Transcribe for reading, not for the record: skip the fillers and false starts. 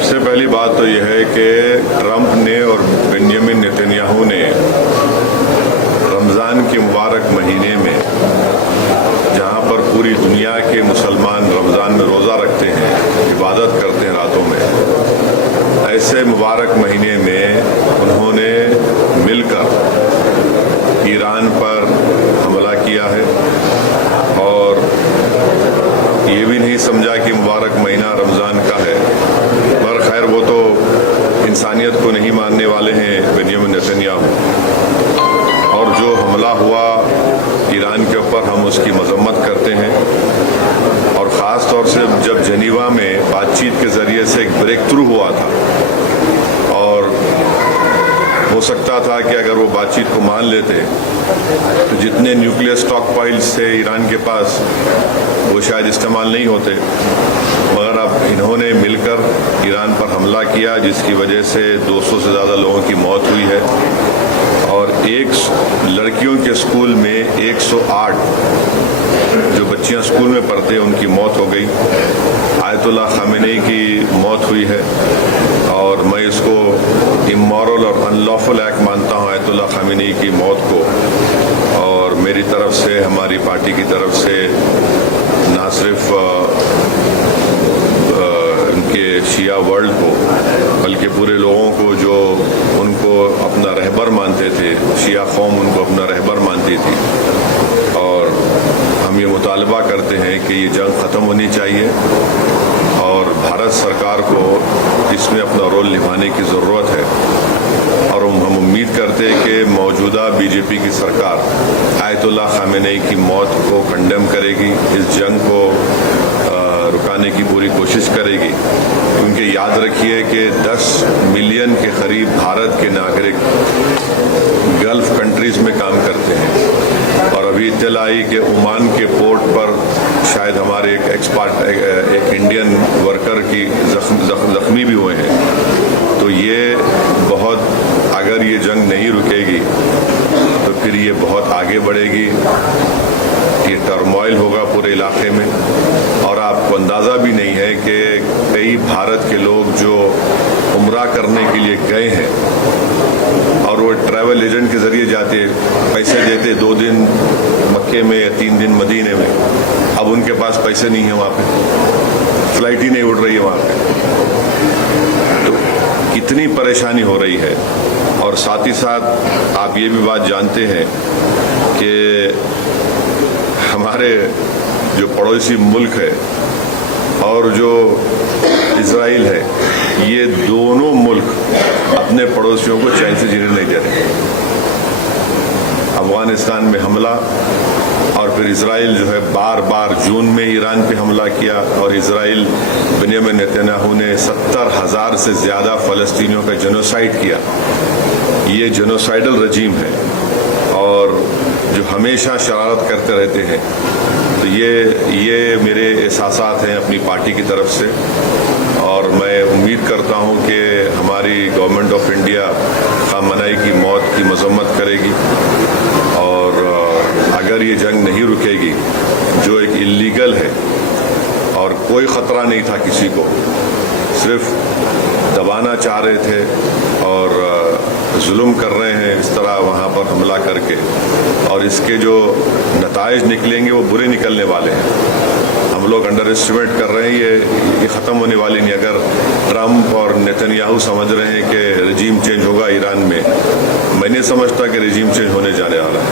سب سے پہلی بات تو یہ ہے کہ ٹرمپ نے اور بنیامین نیتنیاہو نے رمضان کے مبارک مہینے میں جہاں پر پوری دنیا کے مسلمان رمضان میں روزہ رکھتے ہیں، عبادت کرتے ہیں راتوں میں، ایسے مبارک مہینے میں انہوں نے مل کر ایران پر حملہ کیا ہے اور یہ بھی نہیں سمجھا کہ مبارک مہینہ رمضان کا ہے، پر خیر وہ تو انسانیت کو نہیں ماننے والے ہیں بنیامین نیتنیاہو، اور جو حملہ ہوا ایران کے اوپر ہم اس کی مذمت کرتے ہیں، اور خاص طور سے جب جنیوا میں بات چیت کے ذریعے سے ایک بریک تھرو ہوا تھا اور ہو سکتا تھا کہ اگر وہ بات چیت کو مان لیتے تو جتنے نیوکلیئر سٹاک پائلز تھے ایران کے پاس وہ شاید استعمال نہیں ہوتے، مگر اب انہوں نے مل کر ایران پر حملہ کیا جس کی وجہ سے 200 سے زیادہ لوگوں کی موت ہوئی ہے، اور لڑکیوں کے اسکول میں 108 جو بچیاں اسکول میں پڑھتے ہیں ان کی موت ہو گئی، آیت اللہ خامنئی کی موت ہوئی ہے، اور میں اس کو امورل اور ان لافل ایکٹ مانتا ہوں آیت اللہ خامنئی کی موت کو، اور میری طرف سے ہماری پارٹی کی طرف سے نہ صرف ان کے شیعہ ورلڈ کو بلکہ پورے لوگوں کو جو ان کو اپنا رہبر مانتے تھے، شیعہ قوم ان کو اپنا رہبر مانتی تھی، اور ہم یہ مطالبہ کرتے ہیں کہ یہ جنگ ختم ہونی چاہیے اور بھارت سرکار کو اس میں اپنا رول نبھانے کی ضرورت ہے، اور ہم امید کرتے ہیں کہ موجودہ بی جے پی کی سرکار آیت اللہ خامنئی کی موت کو کنڈیم کرے گی، اس جنگ کو رکانے کی پوری کوشش کرے گی، کیونکہ یاد رکھیے کہ 10 ملین کے قریب بھارت کے ناگرک گلف کنٹریز میں کام کرتے ہیں، اور ابھی اطلاع آئی کہ عمان کے پورٹ پر شاید ہمارے ایک انڈین ورکر کی زخمی بھی ہوئے ہیں، تو یہ بہت اگر یہ جنگ نہیں رکے گی تو پھر یہ بہت آگے بڑھے گی، یہ ٹرموائل ہوگا پورے علاقے میں، اور آپ کو اندازہ بھی نہیں ہے کہ کئی بھارت کے لوگ جو عمرہ کرنے کے لیے گئے ہیں اور وہ ٹریول ایجنٹ کے ذریعے جاتے، پیسے دیتے 2 دن مکے میں یا 3 دن مدینے میں، اب ان کے پاس پیسے نہیں ہیں، وہاں پہ فلائٹ ہی نہیں اڑ رہی ہے وہاں پہ، تو کتنی پریشانی ہو رہی ہے، اور ساتھ ہی ساتھ آپ یہ بھی بات جانتے ہیں کہ ہمارے جو پڑوسی ملک ہے اور جو اسرائیل ہے، یہ دونوں ملک اپنے پڑوسیوں کو چین سے جینے نہیں دے رہے، افغانستان میں حملہ، اور پھر اسرائیل جو ہے بار بار جون میں ایران پہ حملہ کیا، اور اسرائیل بنیامین نیتنیاہو نے 70,000 سے زیادہ فلسطینیوں کا جنوسائیڈ کیا، یہ جنوسائیڈل رجیم ہے اور جو ہمیشہ شرارت کرتے رہتے ہیں، تو یہ میرے احساسات ہیں اپنی پارٹی کی طرف سے، اور میں امید کرتا ہوں کہ ہماری گورنمنٹ آف انڈیا خامنئی کی موت کی مذمت کرے گی، اور اگر یہ جنگ نہیں رکے گی جو ایک اللیگل ہے اور کوئی خطرہ نہیں تھا کسی کو، صرف دبانا چاہ رہے تھے اور ظلم کر رہے ہیں اس طرح وہاں پر حملہ کر کے، اور اس کے جو نتائج نکلیں گے وہ برے نکلنے والے ہیں، ہم لوگ انڈر اسٹیمیٹ کر رہے ہیں، یہ ختم ہونے والی نہیں، اگر ٹرمپ اور نیتنیاہو سمجھ رہے ہیں کہ رجیم چینج ہوگا ایران میں نہیں سمجھتا کہ رجیم چینج ہونے جانے والا ہے۔